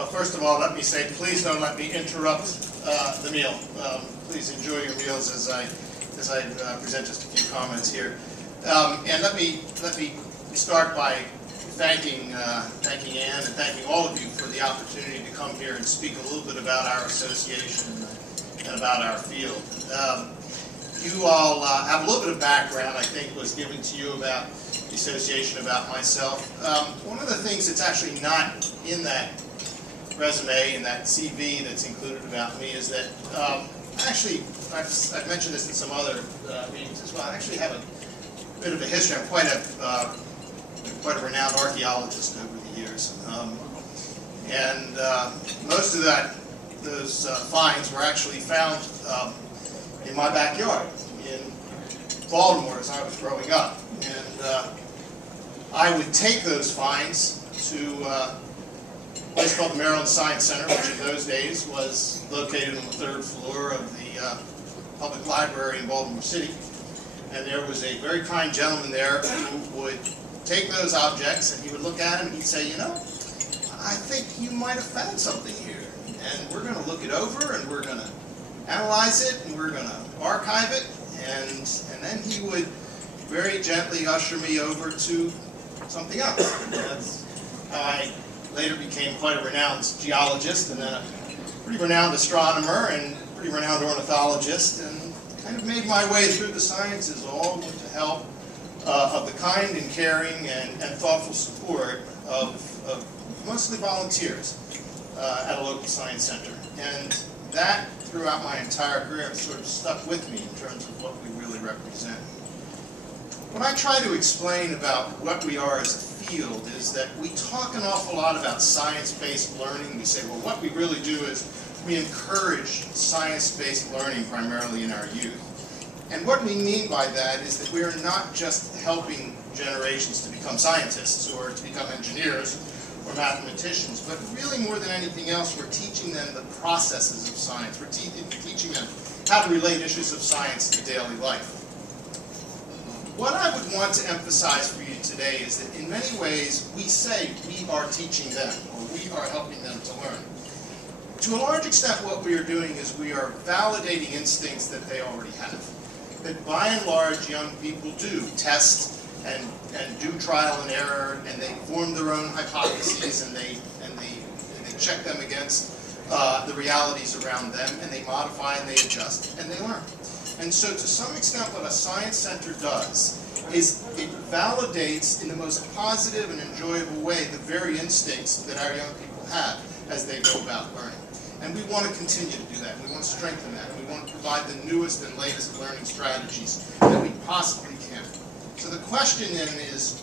Well, first of all, let me say, please don't let me interrupt the meal. Please enjoy your meals as I present just a few comments here. And let me start by thanking Ann and thanking all of you for the opportunity to come here and speak a little bit about our association and about our field. You all have a little bit of background, I think, was given to you about the association, about myself. One of the things that's actually not in that resume, in that CV that's included about me, is that actually, I've mentioned this in some other meetings as well, I actually have a bit of a history. I'm quite a renowned archaeologist over the years. And most of those finds were actually found in my backyard in Baltimore as I was growing up. And I would take those finds to a place called the Maryland Science Center, which in those days was located on the 3rd floor of the public library in Baltimore City. And there was a very kind gentleman there who would take those objects and he would look at them and he'd say, you know, I think you might have found something here. And we're going to look it over and we're going to analyze it and we're going to archive it. And then he would very gently usher me over to something else. And that's how I later became quite a renowned geologist and then a pretty renowned astronomer and pretty renowned ornithologist, and kind of made my way through the sciences, all with the help of the kind and caring and thoughtful support of mostly volunteers at a local science center. And that, throughout my entire career, sort of stuck with me in terms of what we really represent. When I try to explain about what we are as a field is that we talk an awful lot about science-based learning. We say, well, what we really do is we encourage science-based learning primarily in our youth. And what we mean by that is that we are not just helping generations to become scientists or to become engineers or mathematicians, but really more than anything else, we're teaching them the processes of science. We're teaching them how to relate issues of science to daily life. What I would want to emphasize for you today is that in many ways we say we are teaching them or we are helping them to learn. To a large extent what we are doing is we are validating instincts that they already have. That by and large young people do test and do trial and error, and they form their own hypotheses and they check them against the realities around them, and they modify and they adjust and they learn. And so to some extent what a science center does is it validates in the most positive and enjoyable way the very instincts that our young people have as they go about learning. And we want to continue to do that. We want to strengthen that. We want to provide the newest and latest learning strategies that we possibly can. So the question then is,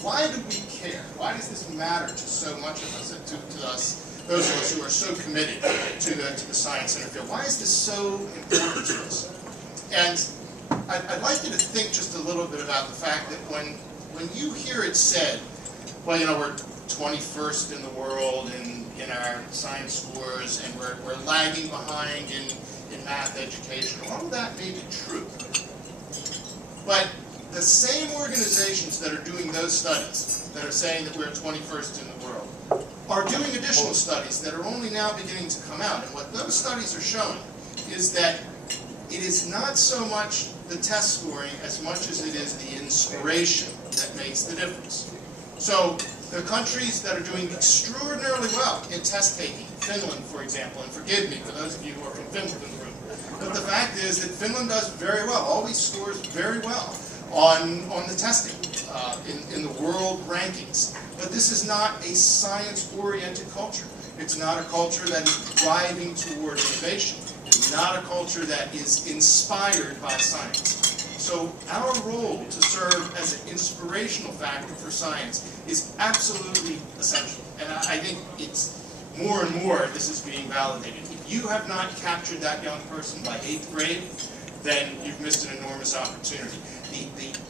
why do we care? Why does this matter to so much of us, to us, those of us who are so committed to the science center field? Why is this so important to us? And I'd like you to think just a little bit about the fact that when you hear it said, well, you know, we're 21st in the world in our science scores, and we're lagging behind in math education, all of that may be true. But the same organizations that are doing those studies, that are saying that we're 21st in the world, are doing additional studies that are only now beginning to come out. And what those studies are showing is that it is not so much the test scoring as much as it is the inspiration that makes the difference. So there are countries that are doing extraordinarily well in test taking. Finland, for example, and forgive me for those of you who are from Finland in the room. But the fact is that Finland does very well, always scores very well on the testing in the world rankings. But this is not a science-oriented culture. It's not a culture that is driving toward innovation. It's not a culture that is inspired by science. So our role to serve as an inspirational factor for science is absolutely essential. And I think it's more and more this is being validated. If you have not captured that young person by 8th grade, then you've missed an enormous opportunity.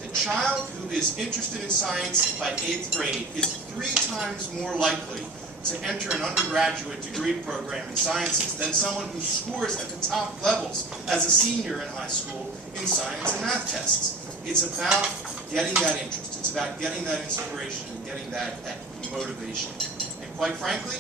The child who is interested in science by 8th grade is 3 times more likely to enter an undergraduate degree program in sciences than someone who scores at the top levels as a senior in high school in science and math tests. It's about getting that interest. It's about getting that inspiration and getting that motivation. And quite frankly,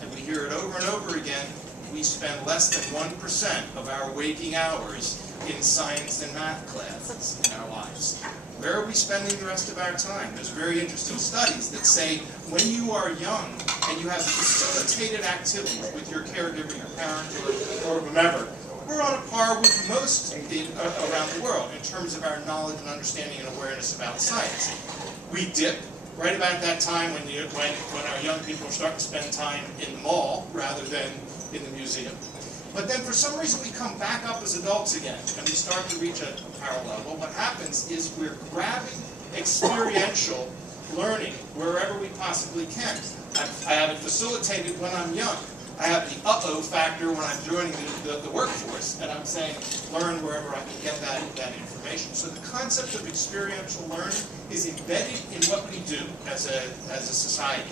and we hear it over and over again, we spend less than 1% of our waking hours in science and math classes in our lives. Where are we spending the rest of our time? There's very interesting studies that say when you are young and you have facilitated activities with your caregiver, your parent, or whomever, we're on a par with most around the world in terms of our knowledge and understanding and awareness about science. We dip right about that time when our young people are starting to spend time in the mall rather than in the museum. But then for some reason we come back up as adults again and we start to reach a parallel. Well, what happens is we're grabbing experiential learning wherever we possibly can. I have it facilitated when I'm young. I have the uh-oh factor when I'm joining the workforce, and I'm saying learn wherever I can get that information. So the concept of experiential learning is embedded in what we do as a society.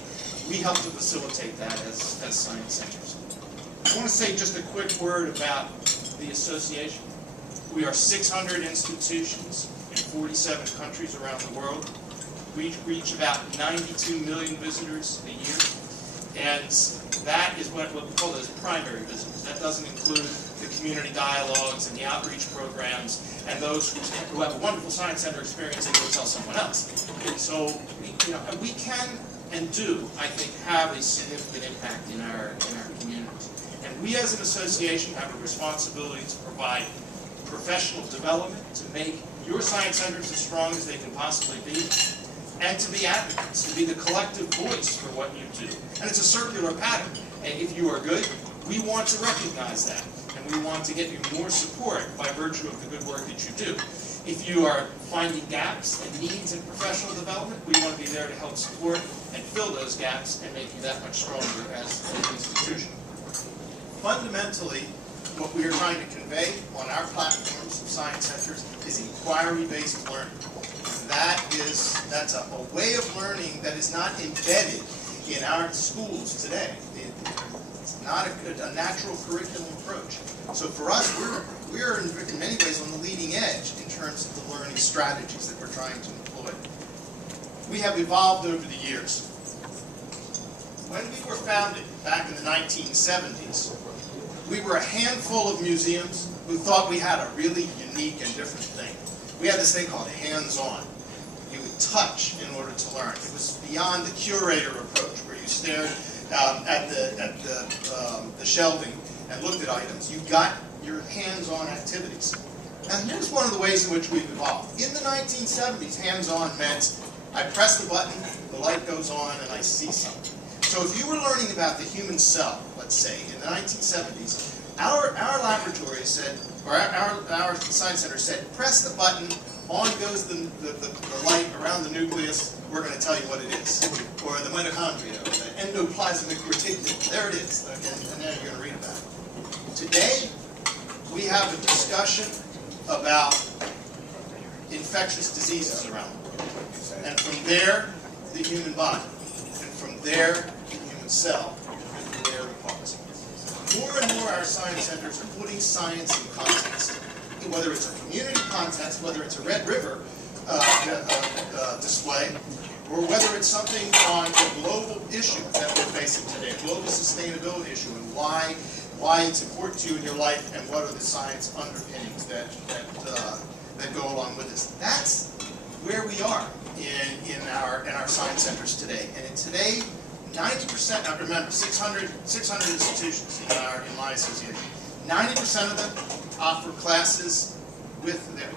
We help to facilitate that as science centers. I want to say just a quick word about the association. We are 600 institutions in 47 countries around the world. We reach about 92 million visitors a year, and that is what we call those primary visitors. That doesn't include the community dialogues and the outreach programs and those who have a wonderful science center experience and go tell someone else. And so we can and do, I think, have a significant impact in our communities. And we as an association have a responsibility to provide professional development, to make your science centers as strong as they can possibly be, and to be advocates, to be the collective voice for what you do. And it's a circular pattern. And if you are good, we want to recognize that. And we want to get you more support by virtue of the good work that you do. If you are finding gaps and needs in professional development, we want to be there to help support and fill those gaps and make you that much stronger as an institution. Fundamentally, what we are trying to convey on our platforms of science centers is inquiry-based learning. That's a way of learning that is not embedded in our schools today. It's not a natural curriculum approach. So for us, we're in many ways on the leading edge in terms of the learning strategies that we're trying to employ. We have evolved over the years. When we were founded back in the 1970s, we were a handful of museums who thought we had a really unique and different thing. We had this thing called hands-on. You would touch in order to learn. It was beyond the curator approach, where you stared at the shelving and looked at items. You got your hands-on activities. And here's one of the ways in which we've evolved. In the 1970s, hands-on meant I press the button, the light goes on, and I see something. So if you were learning about the human cell, let's say, in the 1970s, our laboratory said, or our science center said, press the button, on goes the light around the nucleus, we're going to tell you what it is. Or the mitochondria, or the endoplasmic reticulum, there it is, and then you're going to read about it. Today, we have a discussion about infectious diseases around the world. And from there, the human body. And from there, the human cell. And from there, the parts. More and more our science centers are putting science in context. Whether it's a community context, whether it's a Red River display, or whether it's something on a global issue that we're facing today, a global sustainability issue, and why it's important to you in your life, and what are the science underpinnings that go along with this. That's where we are in our science centers today. And in today, 90%, now remember, 600 institutions in my association. 90% of them offer classes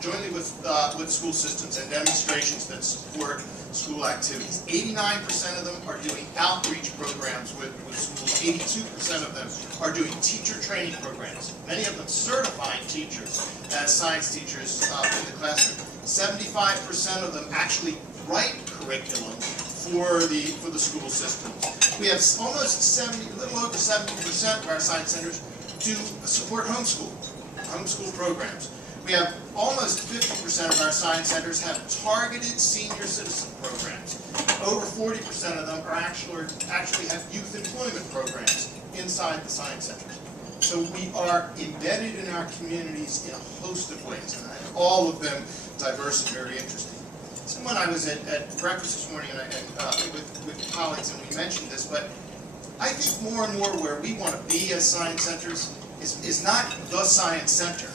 jointly with school systems and demonstrations that support school activities. 89% of them are doing outreach programs with schools. 82% of them are doing teacher training programs. Many of them certifying teachers as science teachers in the classroom. 75% of them actually write curriculum for the school systems. We have almost a little over 70% of our science centers do support homeschool programs. We have almost 50% of our science centers have targeted senior citizen programs. Over 40% of them are actually have youth employment programs inside the science centers. So we are embedded in our communities in a host of ways, and all of them diverse and very interesting. So when I was at breakfast this morning with colleagues, and we mentioned this, but I think more and more where we want to be as science centers is not the science center,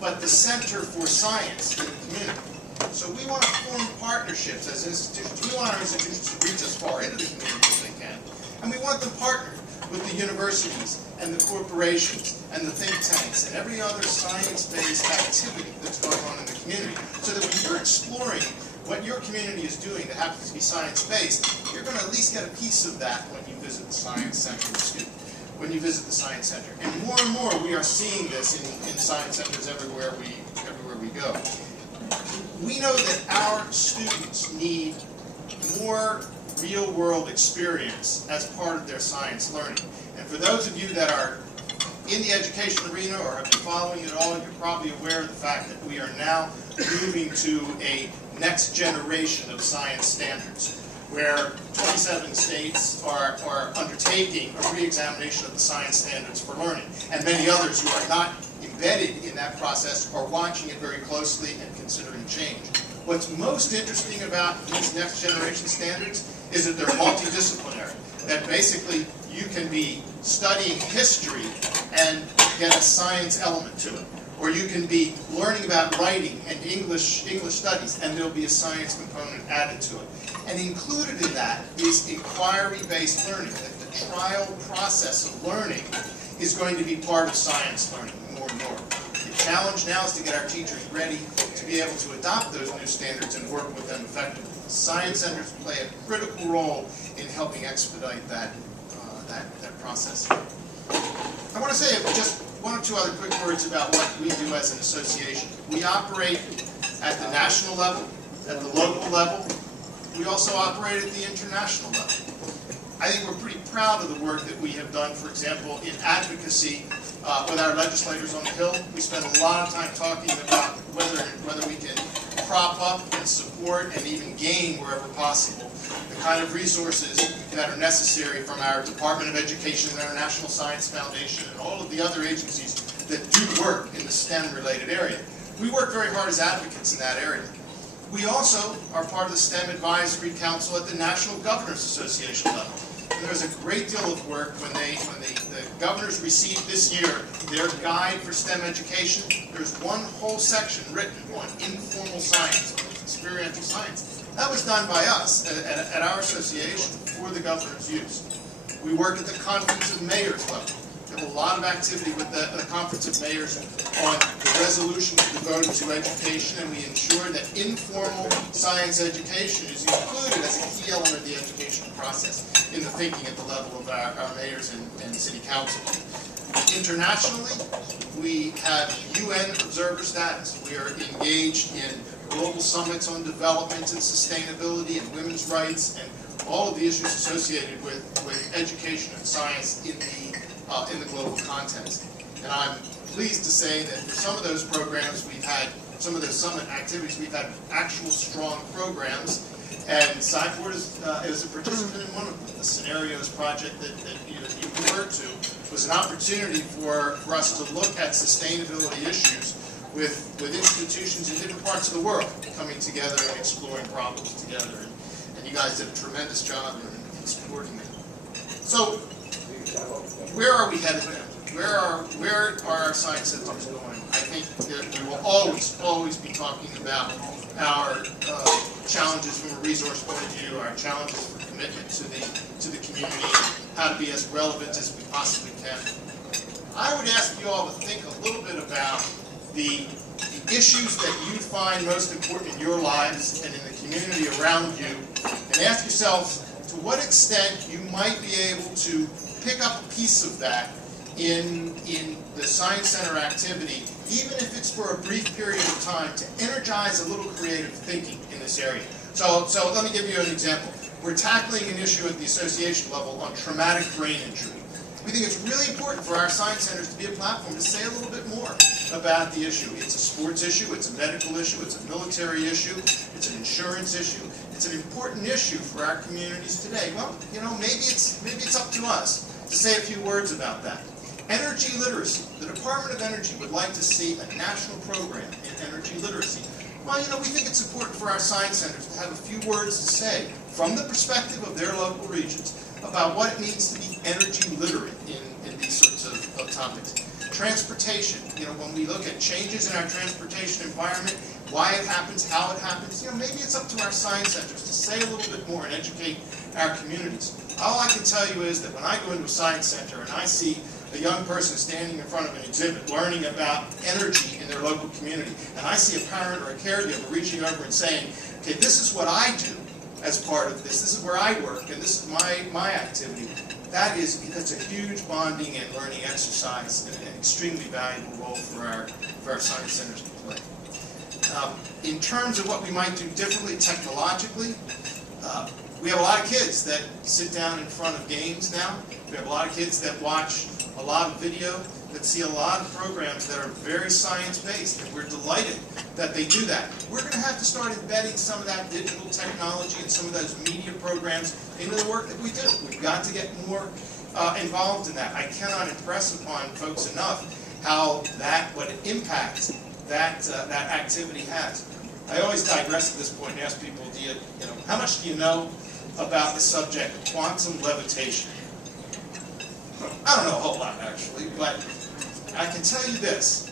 but the center for science in the community. So we want to form partnerships as institutions. We want our institutions to reach as far into the community as they can. And we want them partnered with the universities and the corporations and the think tanks and every other science-based activity that's going on in the community. So that when you're exploring what your community is doing that happens to be science-based, you're going to at least get a piece of that when you visit the Science Center, when you visit the Science Center. And more we are seeing this in science centers everywhere we go. We know that our students need more real-world experience as part of their science learning. And for those of you that are in the education arena or have been following it all, you're probably aware of the fact that we are now moving to a next generation of science standards, where 27 states are undertaking a re-examination of the science standards for learning. And many others who are not embedded in that process are watching it very closely and considering change. What's most interesting about these next generation standards is that they're multidisciplinary, that basically you can be studying history and get a science element to it. Or you can be learning about writing and English studies, and there'll be a science component added to it. And included in that is inquiry-based learning, that the trial process of learning is going to be part of science learning more and more. The challenge now is to get our teachers ready to be able to adopt those new standards and work with them effectively. Science centers play a critical role in helping expedite that process. I want to say just one or two other quick words about what we do as an association. We operate at the national level, at the local level. We also operate at the international level. I think we're pretty proud of the work that we have done, for example, in advocacy with our legislators on the Hill. We spend a lot of time talking about whether we can prop up and support and even gain, wherever possible, the kind of resources that are necessary from our Department of Education and our National Science Foundation and all of the other agencies that do work in the STEM-related area. We work very hard as advocates in that area. We also are part of the STEM Advisory Council at the National Governors Association level. And there's a great deal of work when the governors received this year their guide for STEM education. There's one whole section written on informal science, experiential science. That was done by us at our association for the governor's use. We work at the Conference of Mayors level. We have a lot of activity with the Conference of Mayors on the resolutions devoted to education, and we ensure that informal science education is included as a key element of the educational process in the thinking at the level of our mayors and city council. Internationally, we have UN observer status. We are engaged in global summits on development and sustainability and women's rights and all of the issues associated with education and science in the global context. And I'm pleased to say that for some of those programs we've had, some of those summit activities, we've had actual strong programs, and Sci-Port is a participant in one of them. The Scenarios project that you referred to was an opportunity for us to look at sustainability issues with institutions in different parts of the world coming together and exploring problems together. And you guys did a tremendous job in supporting that. So, where are we headed now? Where are our science centers going? I think that we will always be talking about our challenges from a resource point of view, our challenges for commitment to the community, how to be as relevant as we possibly can. I would ask you all to think a little bit about the issues that you find most important in your lives and in the community around you, and ask yourselves to what extent you might be able to pick up a piece of that in the Science Center activity, even if it's for a brief period of time, to energize a little creative thinking in this area. So let me give you an example. We're tackling an issue at the association level on traumatic brain injury. We think it's really important for our science centers to be a platform to say a little bit more about the issue. It's a sports issue, it's a medical issue, it's a military issue, it's an insurance issue. It's an important issue for our communities today. Well, you know, maybe it's up to us to say a few words about that. Energy literacy. The Department of Energy would like to see a national program in energy literacy. Well, you know, we think it's important for our science centers to have a few words to say from the perspective of their local regions about what it means to be energy literate in these sorts of topics. Transportation, when we look at changes in our transportation environment, why it happens, how it happens, maybe it's up to our science centers to say a little bit more and educate our communities. All I can tell you is that when I go into a science center and I see a young person standing in front of an exhibit learning about energy in their local community, and I see a parent or a caregiver reaching over and saying, okay, this is what I do as part of this is where I work, and this is my activity, that's a huge bonding and learning exercise and an extremely valuable role for our science centers to play. In terms of what we might do differently technologically, we have a lot of kids that sit down in front of games now. We have a lot of kids that watch a lot of video, that see a lot of programs that are very science-based, and we're delighted that they do that. We're going to have to start embedding some of that digital technology and some of those media programs into the work that we do. We've got to get more involved in that. I cannot impress upon folks enough what an impact that activity has. I always digress at this point and ask people, how much do you know about the subject of quantum levitation? I don't know a whole lot, actually, but I can tell you this.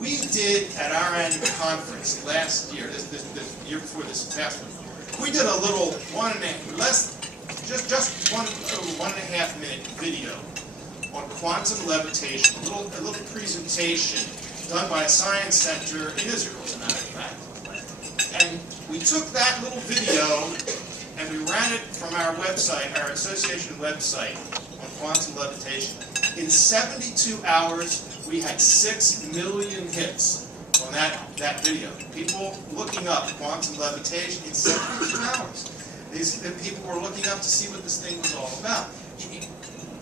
We did at our annual conference last year, this year before this past one, we did a little just one and a half minute video on quantum levitation, a little presentation done by a science center in Israel, as a matter of fact. And we took that little video and we ran it from our website, our association website, on quantum levitation. In 72 hours, we had 6 million hits on that video. People looking up quantum levitation in 72 hours. These people were looking up to see what this thing was all about.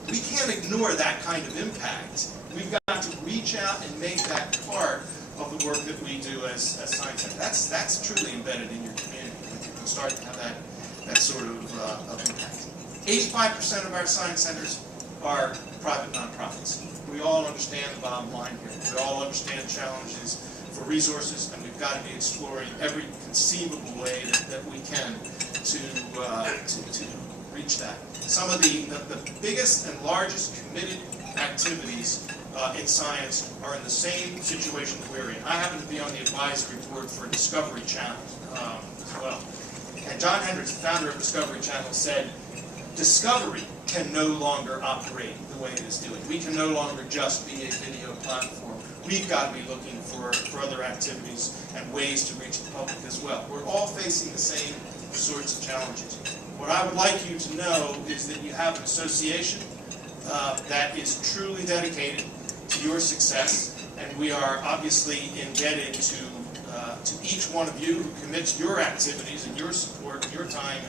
We can't ignore that kind of impact. We've got to reach out and make that part of the work that we do as science centers. That's truly embedded in your community. You can start to have that sort of impact. 85% of our science centers are private nonprofits. We all understand the bottom line here. We all understand challenges for resources, and we've got to be exploring every conceivable way that we can to reach that. Some of the biggest and largest committed activities in science are in the same situation that we're in. I happen to be on the advisory board for Discovery Channel as well. And John Hendricks, the founder of Discovery Channel, said, Discovery can no longer operate the way it is doing. We can no longer just be a video platform. We've got to be looking for other activities and ways to reach the public as well. We're all facing the same sorts of challenges. What I would like you to know is that you have an association that is truly dedicated to your success, and we are obviously indebted to each one of you who commits your activities and your support and your time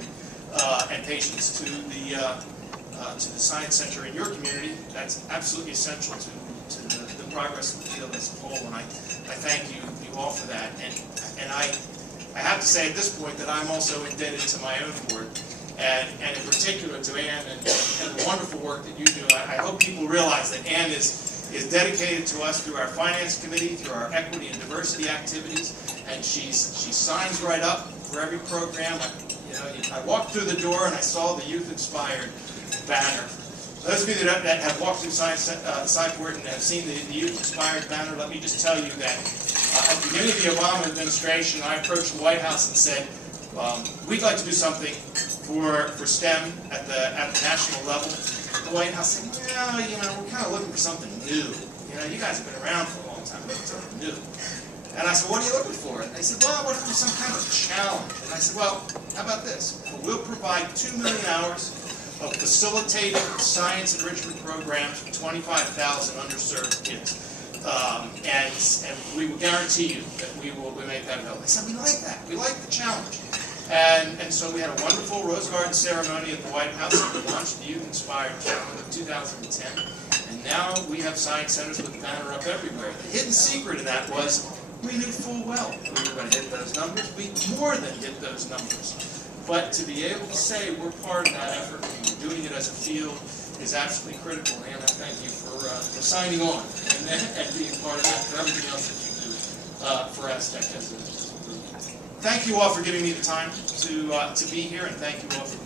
and patience to the Science Center in your community. That's absolutely essential to the progress of the field as a whole, and I thank you all for that. And I have to say at this point that I'm also indebted to my own board, and in particular to Ann and the wonderful work that you do. I hope people realize that Ann is dedicated to us through our finance committee, through our equity and diversity activities, and she signs right up for every program. I walked through the door and I saw the Youth Inspired banner. Those of you that have walked through Sci-Port and have seen the Youth Inspired banner, let me just tell you that at the beginning of the Obama administration, I approached the White House and said, we'd like to do something for STEM at the national level. The White House said, well, we're kind of looking for something new. You guys have been around for a long time, looking for something new. And I said, what are you looking for? And they said, well, what if there's some kind of challenge? And I said, well, how about this? We'll provide 2 million hours of facilitated science enrichment programs for 25,000 underserved kids. And we will guarantee you that we make that available. They said, we like that. We like the challenge. And so we had a wonderful Rose Garden ceremony at the White House, and we launched the Youth Inspired Challenge in 2010. And now we have science centers with the banner up everywhere. The hidden secret in that was we knew full well we were going to hit those numbers. We more than hit those numbers. But to be able to say we're part of that effort, and we're doing it as a field, is absolutely critical. And I thank you for signing on and being part of that, for everything else that you do for Aztec as a group. Thank you all for giving me the time to be here, and thank you all for